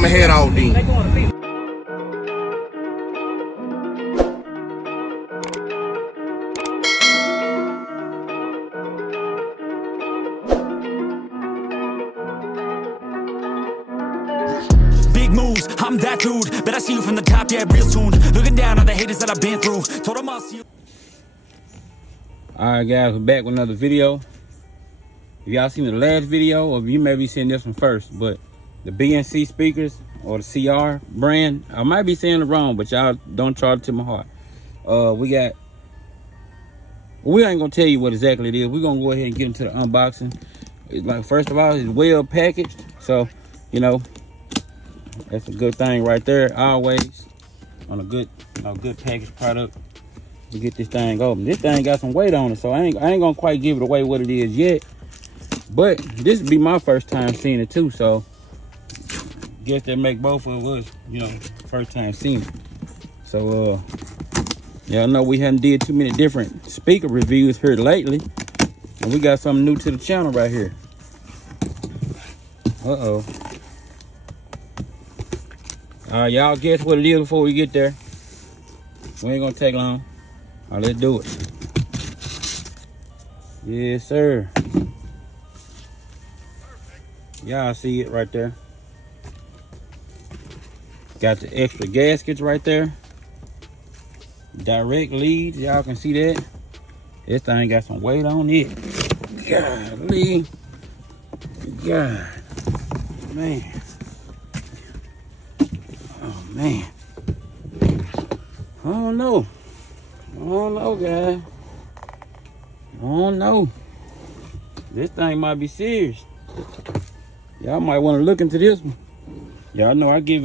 I'ma head out then. Big moves, I'm that dude. Bet I see you from the top, yeah, real soon. Looking down on the haters that I've been through. Told them I'll see you. Alright guys, we're back with another video. If y'all seen the last video, or you may be seeing this one first, but the BNC speakers or the Ciare brand, I might be saying it wrong, but y'all don't charge it to my heart. We ain't gonna tell you what exactly it is. We're gonna go ahead and get into the unboxing. It's like, first of all, it's well packaged, so you know that's a good thing right there. Always on a good, good packaged product to get this thing open. This thing got some weight on it, so I ain't gonna quite give it away what it is yet. But this would be my first time seeing it too, so guess that make both of us, you know, first time seeing it. So y'all know we haven't did too many different speaker reviews here lately, and we got something new to the channel right here. Y'all guess what it is before we get there. We ain't gonna take long. Let's do it. Yes, sir. Y'all see it right there. Got the extra gaskets right there. Direct leads, y'all can see that. This thing got some weight on it. Golly. God. Man. Oh, man. I don't know. Guys. I don't know. This thing might be serious. Y'all might want to look into this one. Y'all know I give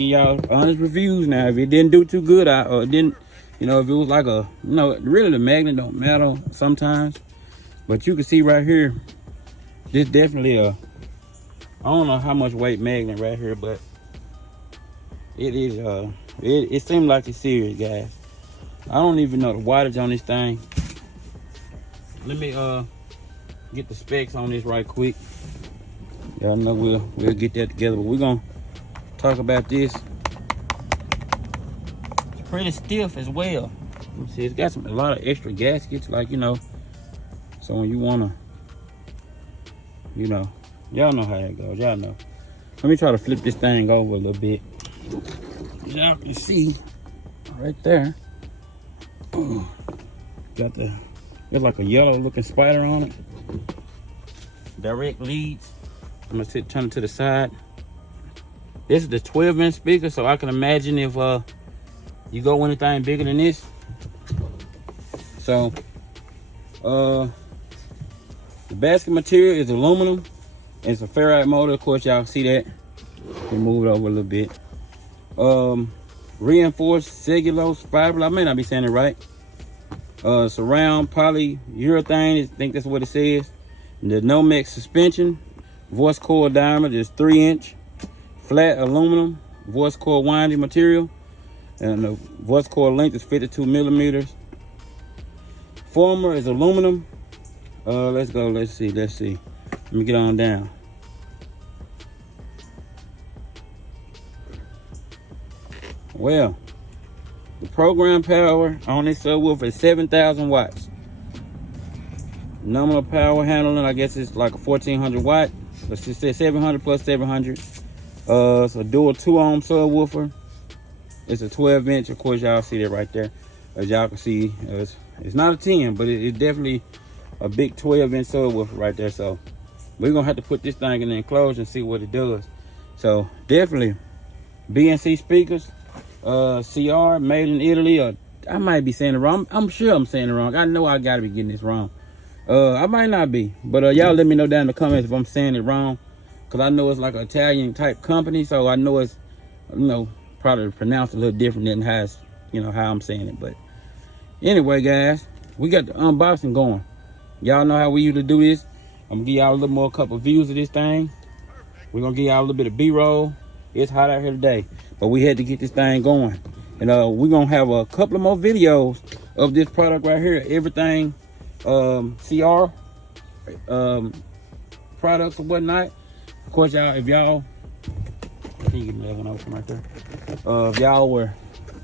y'all honest reviews now. If it didn't do too good, or it didn't, you know, if it was like a, you know, really the magnet don't matter sometimes. But you can see right here, this definitely I don't know how much weight magnet right here, but it is, it seems like it's serious, guys. I don't even know the wattage on this thing. Let me get the specs on this right quick. Y'all know we'll get that together, but we're gonna talk about this. It's pretty stiff as well. Let's see, it's got a lot of extra gaskets, like, you know, so when you wanna, you know, y'all know how that goes. Y'all know. Let me try to flip this thing over a little bit. Y'all can see right there. Got there's like a yellow looking spider on it. Direct leads. I'm gonna turn it to the side. This is the 12-inch speaker, so I can imagine if you go anything bigger than this. So the basket material is aluminum. It's a ferrite motor, of course y'all see that. Let me move it over a little bit. Reinforced cellulose fiber, I may not be saying it right. Surround polyurethane, I think that's what it says. The Nomex suspension. Voice coil diameter is 3-inch. Flat aluminum voice coil winding material, and the voice coil length is 52 millimeters. Former is aluminum. Let's go. Let's see. Let me get on down. Well, the program power on this subwoofer is 7,000 watts. Nominal power handling, I guess it's like a 1400 watt. Let's just say 700 plus 700. It's a dual 2-ohm subwoofer. It's a 12-inch. Of course, y'all see that right there. As y'all can see, it's not a 10, but it's definitely a big 12-inch subwoofer right there. So we're gonna have to put this thing in the enclosure and see what it does. So definitely BNC speakers, Ciare, made in Italy. Or I might be saying it wrong. I'm sure I'm saying it wrong. I know I gotta be getting this wrong. I might not be, but y'all let me know down in the comments if I'm saying it wrong, because I know it's like an Italian type company, so I know it's, you know, probably pronounced a little different than how it's, you know, how I'm saying it. But anyway, guys, we got the unboxing going. Y'all know how we usually do this. I'm gonna give y'all a little more couple views of this thing. We're gonna give y'all a little bit of B-roll. It's hot out here today, but we had to get this thing going. And we're gonna have a couple of more videos of this product right here. Everything Ciare products or whatnot. Of course, y'all, if y'all Can you give me that one over from right there? If y'all were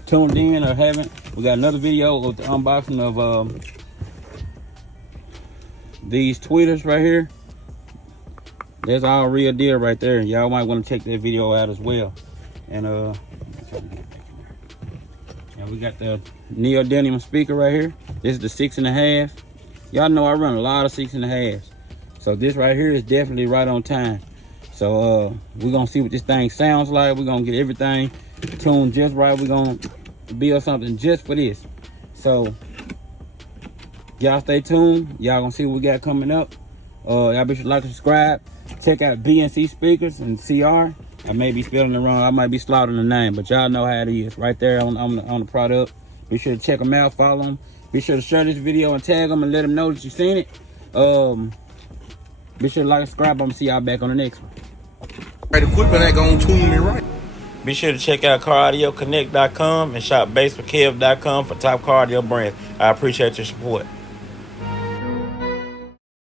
tuned in or haven't, we got another video with the unboxing of these tweeters right here. That's all real deal right there. Y'all might want to check that video out as well. And we got the neodymium speaker right here. This is the 6.5. Y'all know I run a lot of 6.5s. So this right here is definitely right on time. So we're gonna see what this thing sounds like. We're gonna get everything tuned just right. We're gonna build something just for this. So y'all stay tuned. Y'all gonna see what we got coming up. Y'all be sure to like and subscribe. Check out BNC speakers and Ciare. I may be spelling it wrong. I might be slaughtering the name, but y'all know how it is right there on the product. Be sure to check them out, follow them. Be sure to share this video and tag them and let them know that you've seen it. Be sure to like and subscribe. I'm gonna see y'all back on the next one. Right, equipment ain't gonna tune me right. Be sure to check out CarAudioConnect.com and shop BASSWITHKEV.com for top car audio brands. I appreciate your support.